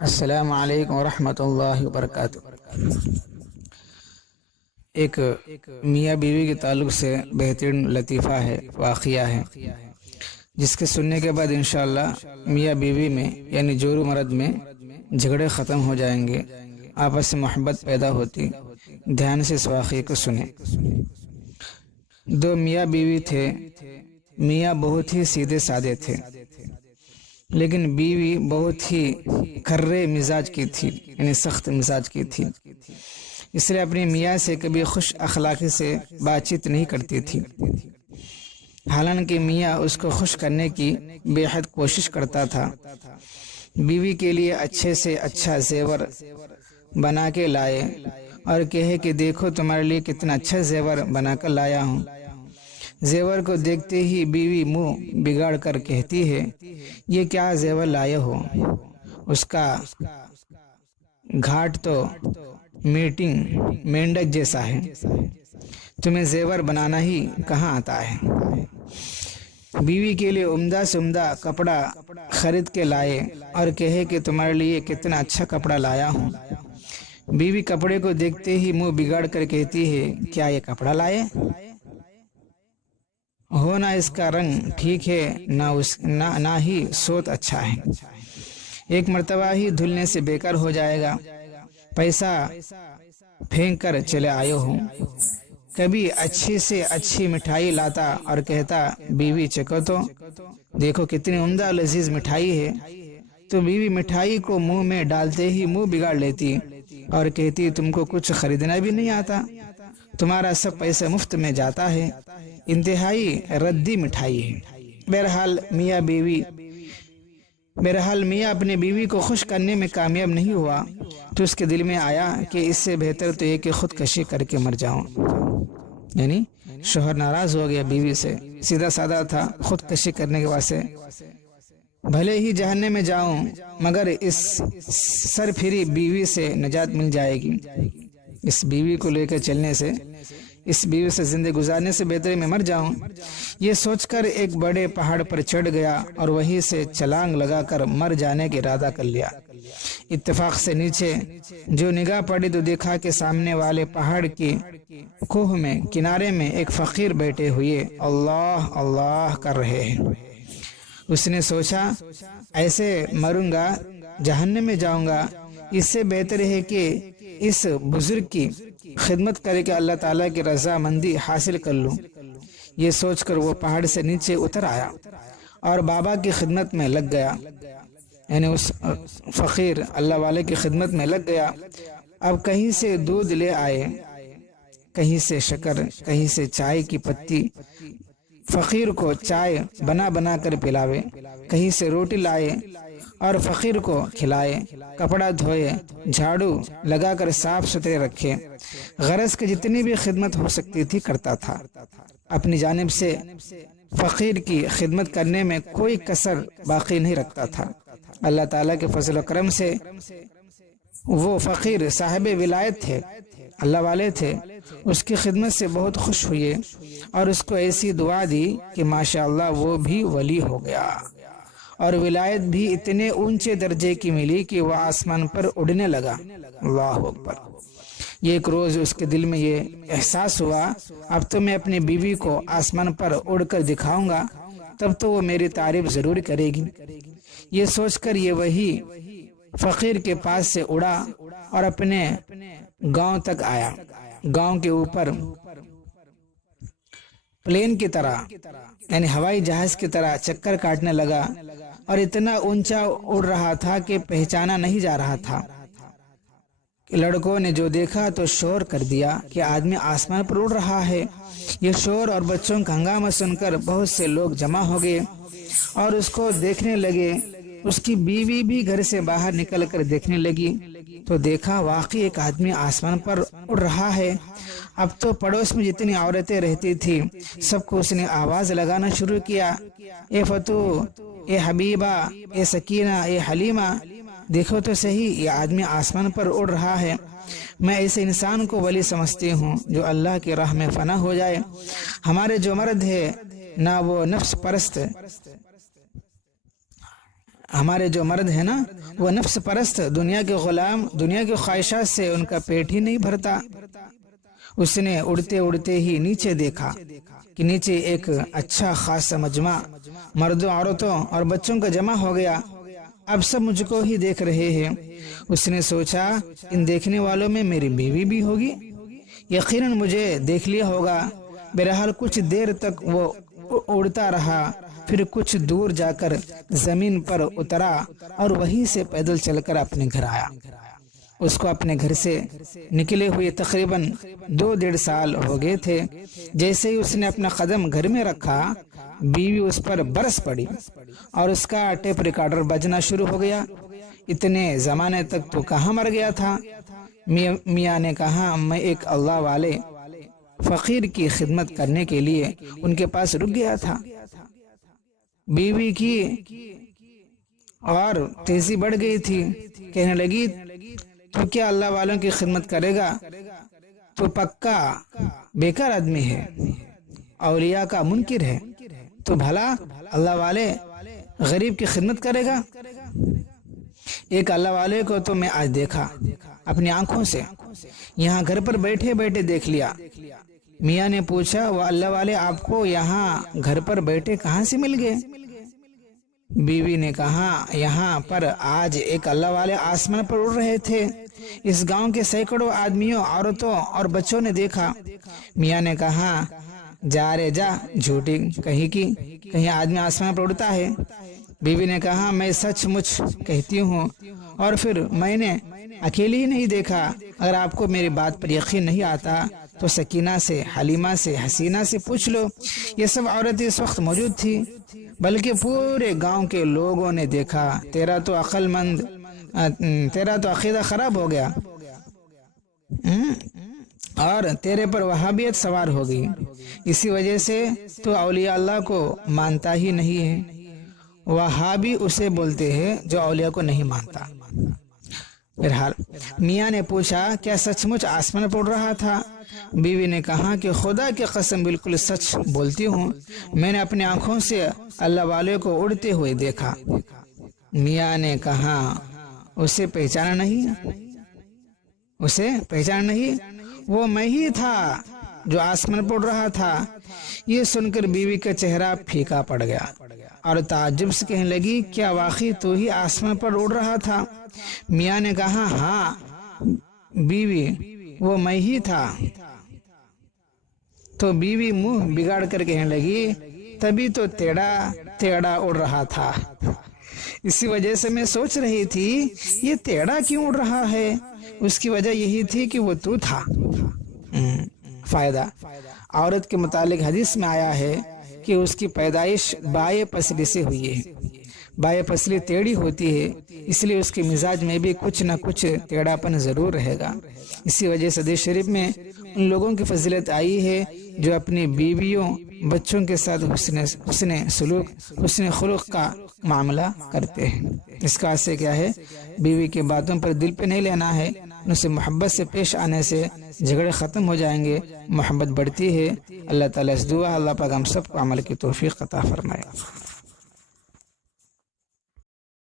السلام علیکم ورحمۃ اللہ وبرکاتہ۔ ایک میاں بیوی کے تعلق سے بہترین لطیفہ ہے، واقعہ ہے، جس کے سننے کے بعد انشاءاللہ میاں بیوی میں یعنی جور و مرد میں جھگڑے ختم ہو جائیں گے، آپس میں محبت پیدا ہوتی۔ دھیان سے اس واقعے کو سنیں۔ دو میاں بیوی تھے۔ میاں بہت ہی سیدھے سادے تھے، لیکن بیوی بہت ہی کھرے مزاج کی تھی، یعنی سخت مزاج کی تھی، اس لیے اپنی میاں سے کبھی خوش اخلاقی سے بات چیت نہیں کرتی تھی۔ حالانکہ میاں اس کو خوش کرنے کی بے حد کوشش کرتا تھا۔ بیوی کے لیے اچھے سے اچھا زیور بنا کے لائے اور کہے کہ دیکھو تمہارے لیے کتنا اچھا زیور بنا کر لایا ہوں۔ زیور کو دیکھتے ہی بیوی منہ بگاڑ کر کہتی ہے، یہ کیا زیور لائے ہو؟ اس کا گھاٹ تو مینڈک جیسا ہے، تمہیں زیور بنانا ہی کہاں آتا ہے؟ بیوی کے لیے عمدہ سے عمدہ کپڑا خرید کے لائے اور کہے کہ تمہارے لیے کتنا اچھا کپڑا لایا ہوں۔ بیوی کپڑے کو دیکھتے ہی منہ بگاڑ کر کہتی ہے، کیا یہ کپڑا لائے ہو؟ نہ اس کا رنگ ٹھیک ہے، نہ ہی سوت اچھا ہے، ایک مرتبہ ہی دھلنے سے بیکار ہو جائے گا، پیسہ پھینک کر چلے آئے ہوں۔ کبھی اچھی سے اچھی مٹھائی لاتا اور کہتا، بیوی چکھو تو، دیکھو کتنی عمدہ لذیذ مٹھائی ہے، تو بیوی مٹھائی کو منہ میں ڈالتے ہی منہ بگاڑ لیتی اور کہتی، تم کو کچھ خریدنا بھی نہیں آتا، تمہارا سب پیسہ مفت میں جاتا ہے، انتہائی ردی مٹھائی ہے۔ بہرحال میاں اپنے بیوی کو خوش کرنے میں کامیاب نہیں ہوا تو اس کے دل میں آیا کہ اس سے بہتر تو یہ کہ خودکشی کر کے مر جاؤں۔ یعنی شوہر ناراض ہو گیا بیوی سے، سیدھا سادہ تھا، خودکشی کرنے کے واسطے بھلے ہی جہنم میں جاؤں مگر اس سرپھری بیوی سے نجات مل جائے گی، اس بیوی کو لے کر چلنے سے، اس بیوی سے زندگی گزارنے سے بہتر میں مر جاؤں۔ یہ سوچ کر ایک بڑے پہاڑ پر چڑھ گیا اور وہیں سے چھلانگ لگا کر مر جانے کا ارادہ کر لیا۔ اتفاق سے نیچے جو نگاہ پڑی تو دیکھا کہ سامنے والے پہاڑ کی کوہ میں کنارے میں ایک فقیر بیٹھے ہوئے اللہ اللہ کر رہے ہیں۔ اس نے سوچا، ایسے مروں گا جہنم میں جاؤں گا، اس سے بہتر ہے کہ اس بزرگ کی خدمت کر کے اللہ تعالیٰ کی رضا مندی حاصل کر لوں۔ یہ سوچ کر وہ پہاڑ سے نیچے اتر آیا اور بابا کی خدمت میں لگ گیا، یعنی اس فقیر اللہ والے کی خدمت میں لگ گیا۔ اب کہیں سے دودھ لے آئے، کہیں سے شکر، کہیں سے چائے کی پتی، فقیر کو چائے بنا بنا کر پلاوے، کہیں سے روٹی لائے اور فقیر کو کھلائے، کپڑا دھوئے، جھاڑو لگا کر صاف ستھرے رکھے، غرض کی جتنی بھی خدمت ہو سکتی تھی کرتا تھا۔ اپنی جانب سے فقیر کی خدمت کرنے میں کوئی کسر باقی نہیں رکھتا تھا۔ اللہ تعالیٰ کے فضل و کرم سے وہ فقیر صاحب ولایت تھے، اللہ والے تھے، اس کی خدمت سے بہت خوش ہوئے اور اس کو ایسی دعا دی کہ ماشاءاللہ وہ بھی ولی ہو گیا اور ولایت بھی اتنے اونچے درجے کی ملی کہ وہ آسمان پر اڑنے لگا۔ اللہ اکبر۔ یہ ایک روز اس کے دل میں یہ احساس ہوا، اب تو میں اپنی بیوی کو آسمان پر اڑ کر دکھاؤں گا، تب تو وہ میری تعریف ضرور کرے گی۔ یہ سوچ کر یہ وہی فقیر کے پاس سے اڑا اور اپنے گاؤں تک آیا۔ گاؤں کے اوپر پلین کی طرح یعنی ہوائی جہاز کی طرح چکر کاٹنے لگا اور اتنا اونچا اڑ رہا تھا کہ پہچانا نہیں جا رہا تھا۔ لڑکوں نے جو دیکھا تو شور کر دیا کہ آدمی آسمان پر اڑ رہا ہے۔ یہ شور اور بچوں کا ہنگامہ سن کر بہت سے لوگ جمع ہو گئے اور اس کو دیکھنے لگے۔ اس کی بیوی بھی گھر سے باہر نکل کر دیکھنے لگی تو دیکھا واقعی ایک آدمی آسمان پر اڑ رہا ہے۔ اب تو پڑوس میں جتنی عورتیں رہتی تھی سب کو اس نے آواز لگانا شروع کیا، اے فتو، اے حبیبہ، اے سکینہ، اے حلیمہ، دیکھو تو صحیح یہ آدمی آسمان پر اڑ رہا ہے۔ میں ایسے انسان کو ولی سمجھتی ہوں جو اللہ کی راہ میں فنا ہو جائے۔ ہمارے جو مرد ہے نہ وہ نفس پرست ہمارے جو مرد ہیں نا وہ نفس پرست، دنیا کے غلام، دنیا کی خواہشات سے ان کا پیٹ ہی نہیں بھرتا۔ اس نے اڑتے اڑتے ہی نیچے دیکھا کہ نیچے ایک اچھا خاصا مجمع مردوں، عورتوں اور بچوں کا جمع ہو گیا۔ اب سب مجھ کو ہی دیکھ رہے ہیں۔ اس نے سوچا ان دیکھنے والوں میں میری بیوی بھی ہوگی، یقیناً مجھے دیکھ لیا ہوگا۔ بہرحال کچھ دیر تک وہ اڑتا رہا، پھر کچھ دور جا کر زمین پر اترا اور وہیں سے پیدل چل کر اپنے گھر آیا۔ اس کو اپنے گھر سے نکلے ہوئے تقریباً 2-1.5 سال ہو گئے تھے۔ جیسے ہی اس نے اپنا قدم گھر میں رکھا، بیوی اس پر برس پڑی اور اس کا ٹیپ ریکارڈر بجنا شروع ہو گیا۔ اتنے زمانے تک تو کہاں مر گیا تھا؟ میاں نے کہا میں ایک اللہ والے فقیر کی خدمت کرنے کے لیے ان کے پاس رک گیا تھا۔ بیوی کی اور تیزی بڑھ گئی تھی، کہنے لگی تو کیا اللہ والوں کی خدمت کرے گا؟ تو پکا بیکار آدمی ہے، اولیاء کا منکر ہے، تو بھلا اللہ والے غریب کی خدمت کرے گا؟ ایک اللہ والے کو تو میں آج دیکھا اپنی آنکھوں سے، یہاں گھر پر بیٹھے بیٹھے دیکھ لیا۔ میاں نے پوچھا وہ اللہ والے آپ کو یہاں گھر پر بیٹھے کہاں سے مل گئے؟ بیوی نے کہا یہاں پر آج ایک اللہ والے آسمان پر اڑ رہے تھے، اس گاؤں کے سینکڑوں آدمیوں، عورتوں اور بچوں نے دیکھا۔ میاں نے کہا جا رے جا، جھوٹی کہیں کی، کہیں آدمی آسمان پر اڑتا ہے؟ بیوی نے کہا میں سچ مچ کہتی ہوں، اور پھر میں نے اکیلی ہی نہیں دیکھا۔ اگر آپ کو میری بات پر یقین نہیں آتا تو سکینہ سے، حلیمہ سے، حسینہ سے پوچھ لو، یہ سب عورتیں اس وقت موجود تھی، بلکہ پورے گاؤں کے لوگوں نے دیکھا۔ تیرا تو عقل مند، تیرا تو عقیدہ خراب ہو گیا اور تیرے پر وہابیت سوار ہو گئی، اسی وجہ سے تو اولیاء اللہ کو مانتا ہی نہیں ہے۔ وہابی اسے بولتے ہیں جو اولیاء کو نہیں مانتا۔ بہرحال میاں نے پوچھا کیا سچ مچ آسمان پر اڑ رہا تھا؟ بیوی نے کہا کہ خدا کی قسم بالکل سچ بولتی ہوں، میں نے اپنی آنکھوں سے اللہ والے کو اڑتے ہوئے دیکھا۔ میاں نے کہا اسے پہچانا نہیں؟ اسے پہچانا نہیں؟ وہ میں ہی تھا جو آسمان پر اڑ رہا تھا۔ یہ سن کر بیوی کا چہرہ پھیکا پڑ گیا اور تعجب سے کہنے لگی کیا واقعی تو ہی آسمان پر اڑ رہا تھا؟ میاں نے کہا ہاں بیوی، وہ میں ہی تھا۔ تو بیوی منہ بگاڑ کر کہنے لگی تبھی تو تیڑا اڑ رہا تھا، اسی وجہ سے میں سوچ رہی تھی یہ تیڑا کیوں اڑ رہا ہے، اس کی وجہ یہی تھی کہ وہ تو تھا۔ فائدہ، عورت کے متعلق حدیث میں آیا ہے کہ اس کی پیدائش بائیں پسلی سے ہوئی ہے۔ بائیں پسلی ٹیڑھی ہوتی ہے، اس لیے اس کے مزاج میں بھی کچھ نہ کچھ ٹیڑھا پن ضرور رہے گا۔ اسی وجہ سے حدیث شریف میں ان لوگوں کی فضیلت آئی ہے جو اپنی بیویوں، بچوں کے ساتھ حسن سلوک، حسن خلق کا معاملہ کرتے ہیں۔ اس کا سے کیا ہے، بیوی کی باتوں پر دل پہ نہیں لینا ہے، ان سے محبت سے پیش آنے سے جھگڑے ختم ہو جائیں گے، محبت بڑھتی ہے۔ اللہ تعالیٰ اس دعا اللہ پاک ہم سب کو عمل کی توفیق عطا فرمائے۔